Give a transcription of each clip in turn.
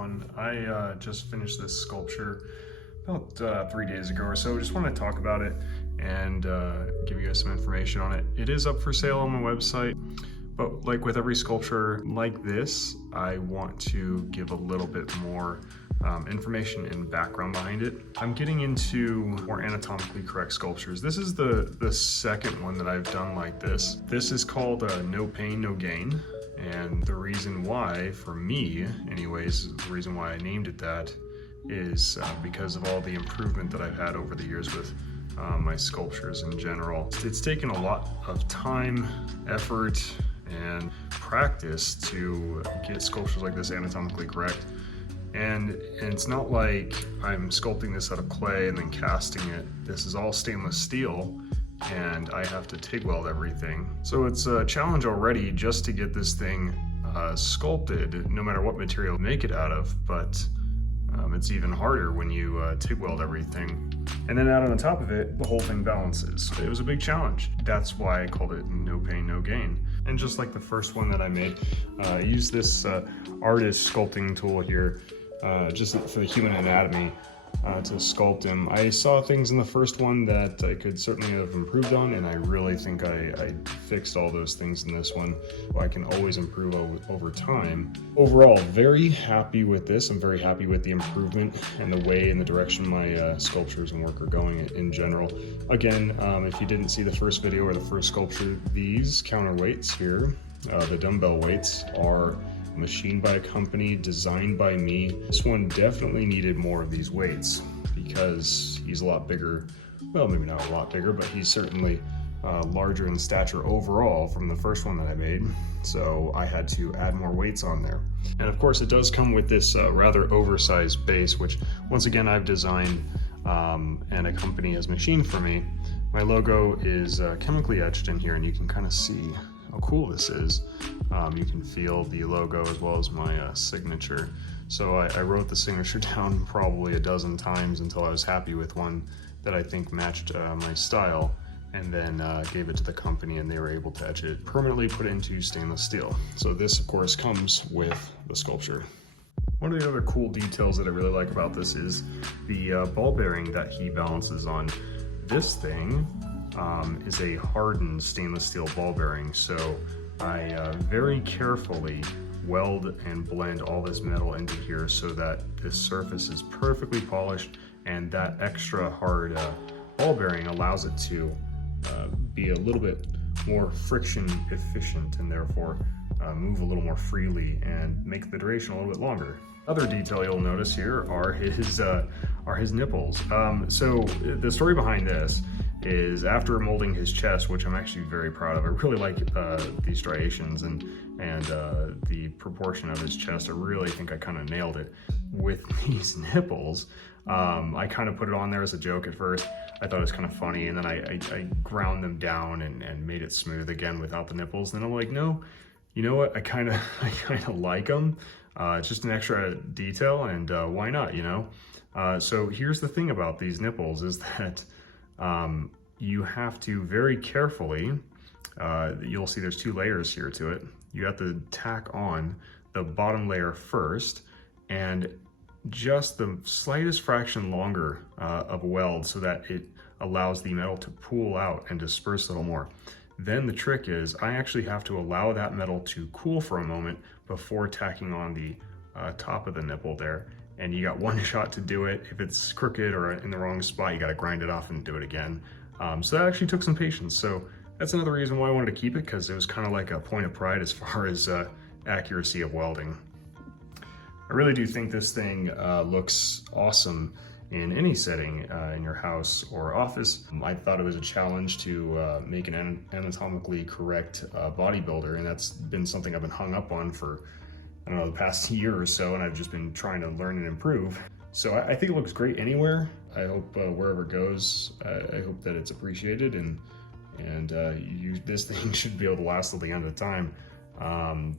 everyone. I just finished this sculpture about 3 days ago or so. Just want to talk about it and give you guys some information on it. It is up for sale on my website, but like with every sculpture like this, I want to give a little bit more information and background behind it. I'm getting into more anatomically correct sculptures. This is the second one that I've done like this. This is called No Pain, No Gain. And the reason why, for me anyways, the reason why I named it that is because of all the improvement that I've had over the years with my sculptures in general. It's taken a lot of time, effort, and practice to get sculptures like this anatomically correct. And it's not like I'm sculpting this out of clay and then casting it. This is all stainless steel, and I have to TIG weld everything. So it's a challenge already just to get this thing sculpted, no matter what material you make it out of, but it's even harder when you TIG weld everything. And then out on the top of it, the whole thing balances. It was a big challenge. That's why I called it No Pain, No Gain. And just like the first one that I made, I used this artist sculpting tool here, just for the human anatomy, to sculpt him. I saw things in the first one that I could certainly have improved on, and I really think I fixed all those things in this one. Well, I can always improve over time. Overall, very happy with this. I'm very happy with the improvement and the way and the direction my sculptures and work are going in general. Again, if you didn't see the first video or the first sculpture, these counterweights here, the dumbbell weights, are machined by a company, designed by me. This one definitely needed more of these weights because he's a lot bigger. Well, maybe not a lot bigger, but he's certainly larger in stature overall from the first one that I made. So I had to add more weights on there. And of course it does come with this rather oversized base, which once again I've designed and a company has machined for me. My logo is chemically etched in here, and you can kind of see how cool this is. You can feel the logo as well as my signature. So I wrote the signature down probably a dozen times until I was happy with one that I think matched my style, and then gave it to the company, and they were able to etch it permanently, put it into stainless steel. So this of course comes with the sculpture. One of the other cool details that I really like about this is the ball bearing that he balances on. This thing is a hardened stainless steel ball bearing, so I very carefully weld and blend all this metal into here so that this surface is perfectly polished, and that extra hard ball bearing allows it to be a little bit more friction efficient, and therefore move a little more freely and make the duration a little bit longer. Other detail you'll notice here are his nipples. So the story behind this is, after molding his chest, which I'm actually very proud of. I really like these striations and the proportion of his chest. I really think I kind of nailed it with these nipples. I kind of put it on there as a joke at first. I thought it was kind of funny, and then I ground them down and made it smooth again without the nipples. And then I'm like, no, you know what? I kind of like them. It's just an extra detail, and why not, you know? So here's the thing about these nipples is that you have to very carefully, you'll see there's 2 layers here to it. You have to tack on the bottom layer first, and just the slightest fraction longer of a weld so that it allows the metal to pool out and disperse a little more. Then the trick is I actually have to allow that metal to cool for a moment before tacking on the top of the nipple there. And you got one shot to do it. If it's crooked or in the wrong spot, you got to grind it off and do it again. So that actually took some patience. So that's another reason why I wanted to keep it, because it was kind of like a point of pride as far as accuracy of welding. I really do think this thing looks awesome in any setting, in your house or office. I thought it was a challenge to make an anatomically correct bodybuilder, and that's been something I've been hung up on for, I don't know, the past year or so, and I've just been trying to learn and improve. So I think it looks great anywhere. I hope wherever it goes, I hope that it's appreciated, and this thing should be able to last till the end of the time.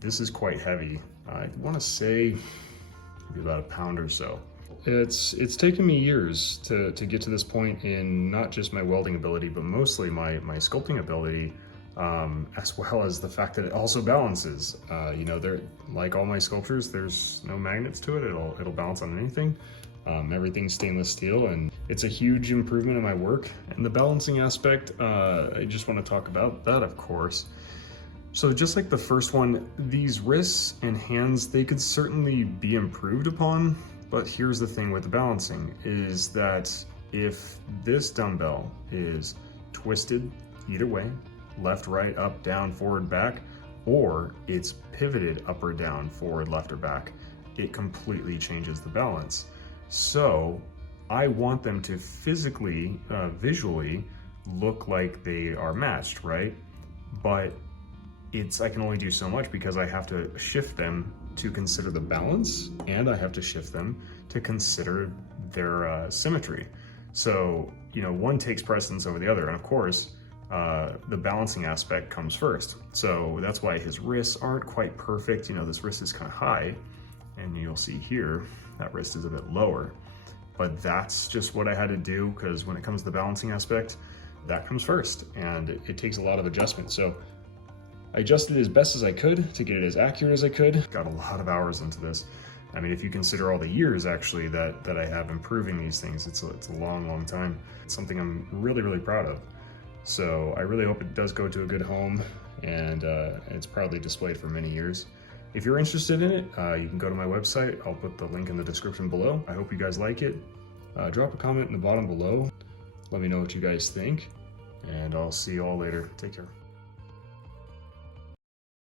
This is quite heavy. I want to say maybe about a pound or so. It's taken me years to get to this point in not just my welding ability, but mostly my sculpting ability. as well as the fact that it also balances. You know, like all my sculptures, there's no magnets to it. It'll balance on anything. Everything's stainless steel, and it's a huge improvement in my work. And the balancing aspect, I just want to talk about that, of course. So just like the first one, these wrists and hands, they could certainly be improved upon, but here's the thing with the balancing, is that if this dumbbell is twisted either way, left, right, up, down, forward, back, or it's pivoted up or down, forward, left, or back, it completely changes the balance. So I want them to physically, visually look like they are matched, right? But I can only do so much because I have to shift them to consider the balance, and I have to shift them to consider their symmetry. So, you know, one takes precedence over the other, and of course, the balancing aspect comes first. So that's why his wrists aren't quite perfect. You know, this wrist is kind of high, and you'll see here, that wrist is a bit lower. But that's just what I had to do, because when it comes to the balancing aspect, that comes first, and it takes a lot of adjustment. So I adjusted it as best as I could to get it as accurate as I could. Got a lot of hours into this. I mean, if you consider all the years actually that I have improving these things, it's a long, long time. It's something I'm really, really proud of. So I really hope it does go to a good home, and it's proudly displayed for many years. If you're interested in it, you can go to my website. I'll put the link in the description below. I hope you guys like it. Drop a comment in the bottom below. Let me know what you guys think, and I'll see you all later. Take care.